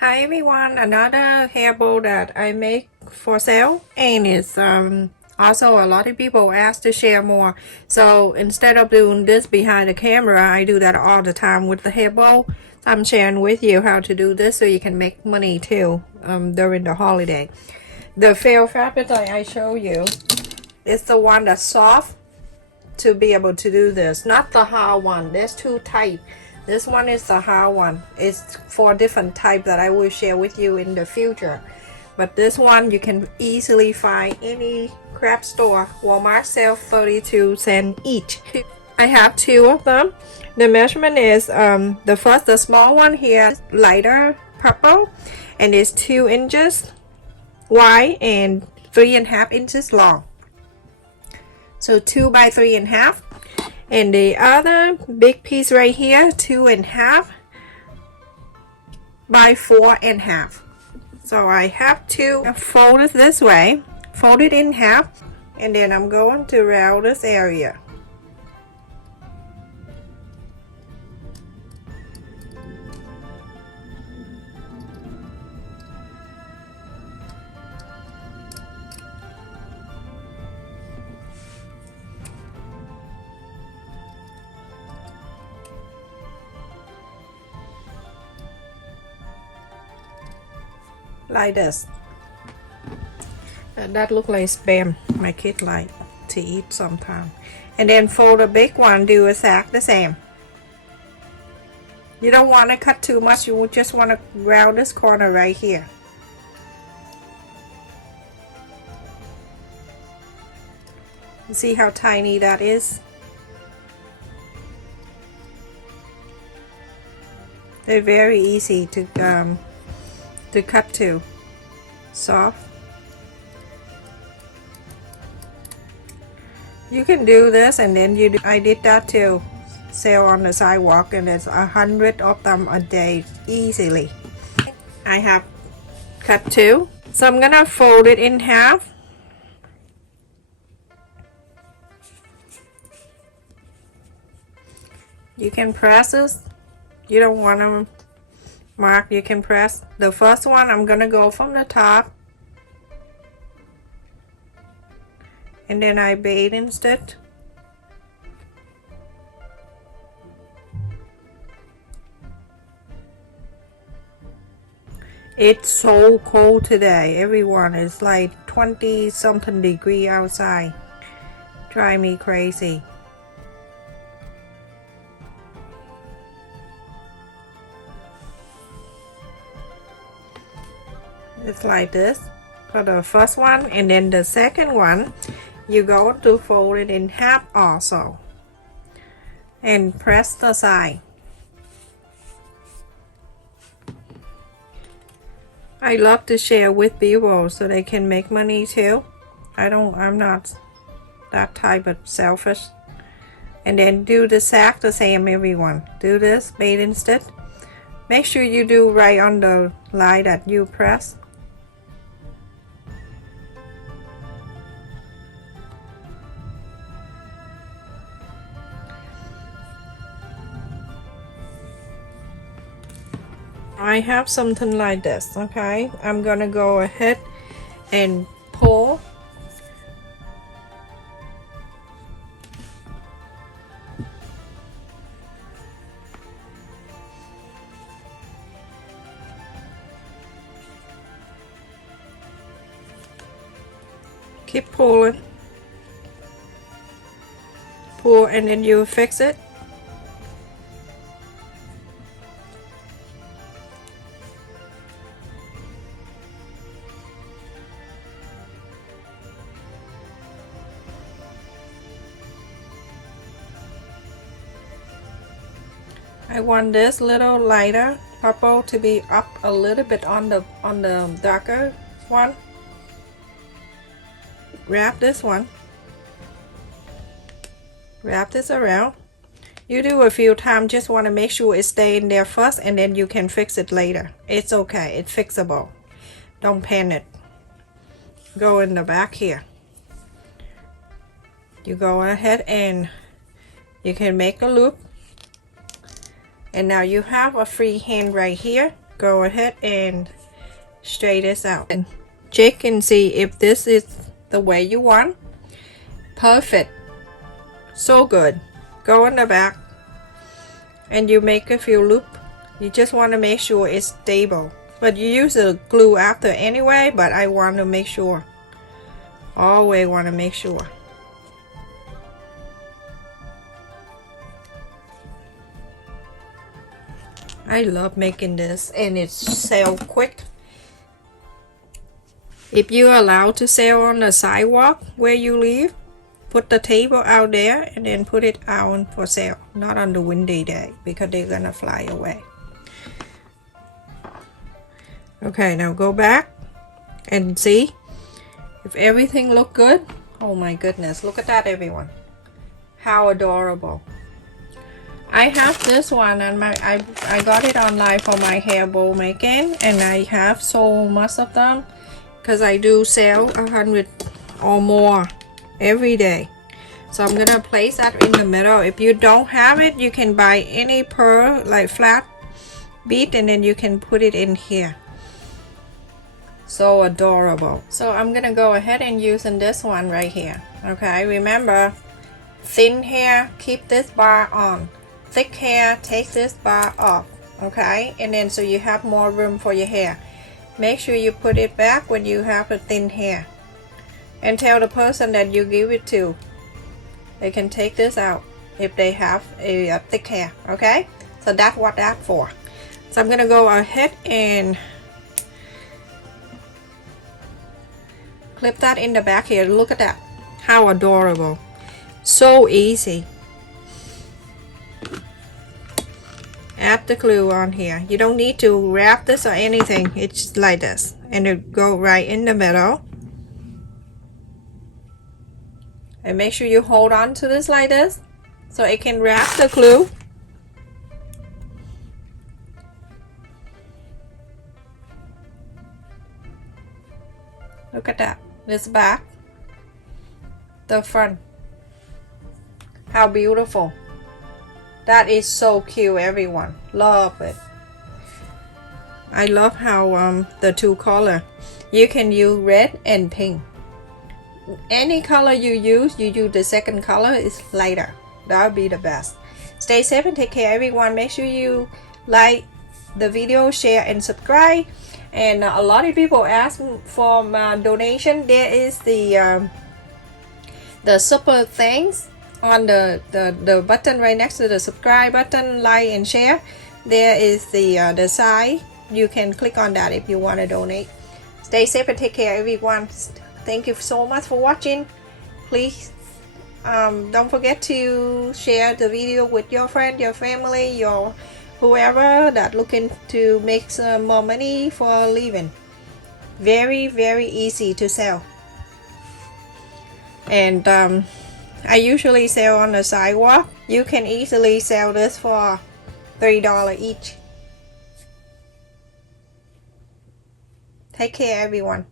Hi everyone, another hair bow that I make for sale, and it's also a lot of people ask to share more. So instead of doing this behind the camera, I do that all the time with the hair bow. So I'm sharing with you how to do this so you can make money too during the holiday. The fail fabric that I show you is the one that's soft to be able to do this, not the hard one. There's two types. This one is the hard one. It's for different type that I will share with you in the future. But this one you can easily find any craft store. Walmart sells 32 cents each. I have two of them. The measurement is the small one here is lighter purple, and it's 2 inches wide and 3.5 inches long. So 2 by 3.5. And the other big piece right here, 2.5 by 4.5. So I have to fold it this way, fold it in half, and then I'm going to round this area. Like this. That look like spam. My kid like to eat sometime. And then for the big one, do exactly the same. You don't want to cut too much. You just want to round this corner right here. See how tiny that is? They're very easy to cut to. Soft. You can do this, and then I did that too. Sell on the sidewalk, and there's 100 of them a day easily. I have cut 2, so I'm gonna fold it in half. You can press this. You don't want to mark, you can press. The first one I'm gonna go from the top, and then I bead instead. It's so cold today, everyone. It's like 20 something degree outside. Drive me crazy. It's like this for the first one, and then the second one you go to fold it in half also and press the side. I love to share with people so they can make money too. I'm not that type of selfish. And then do the sack the same, everyone. Do this bead instead. Make sure you do right on the line that you press. I have something like this. Okay, I'm gonna go ahead and pull. Keep pulling. Pull, and then you fix it. I want this little lighter purple to be up a little bit on the darker one. Wrap this one. Wrap this around. You do a few times, just want to make sure it stays in there first, and then you can fix it later. It's okay, it's fixable. Don't panic. Go in the back here. You go ahead and you can make a loop, and now you have a free hand right here. go ahead and straighten this out and check and see if this is the way you want. Perfect. So good. Go on the back and you make a few loops. You just want to make sure it's stable, but you use the glue after anyway, but I want to make sure. Always want to make sure. I love making this, and it's sell quick. If you're allowed to sell on the sidewalk where you live, put the table out there and then put it out for sale. Not on the windy day because they're gonna fly away. Okay, now go back and see if everything look good. Oh my goodness, look at that, everyone. How adorable. I have this one, and I got it online for my hair bow making, and I have so much of them because I do sell 100 or more every day. So I'm gonna place that in the middle. If you don't have it, you can buy any pearl, like flat bead, and then you can put it in here. So adorable. So I'm gonna go ahead and using this one right here. Okay, remember, thin hair, keep this bar on. Thick hair, take this bar off. Okay, and then so you have more room for your hair. Make sure you put it back when you have a thin hair, and tell the person that you give it to, they can take this out if they have a thick hair. Okay, so that's what that's for. So I'm gonna go ahead and clip that in the back here. Look at that, how adorable. So easy. Add the glue on here. You don't need to wrap this or anything. It's like this, and it go right in the middle. And make sure you hold on to this like this so it can wrap the glue. Look at that. This back, the front. How beautiful. That is so cute, everyone. Love it. I love how the two color. You can use red and pink. Any color you use the second color is lighter. That'll be the best. Stay safe and take care, everyone. Make sure you like the video, share, and subscribe. And a lot of people ask for my donation. There is the super thanks on the button right next to the subscribe button, like and share. There is the side. You can click on that if you want to donate. Stay safe and take care, everyone. Thank you so much for watching. Please don't forget to share the video with your friend, your family, your whoever that looking to make some more money for a living. Very, very easy to sell. And I usually sell on the sidewalk. You can easily sell this for $3 each. Take care, everyone.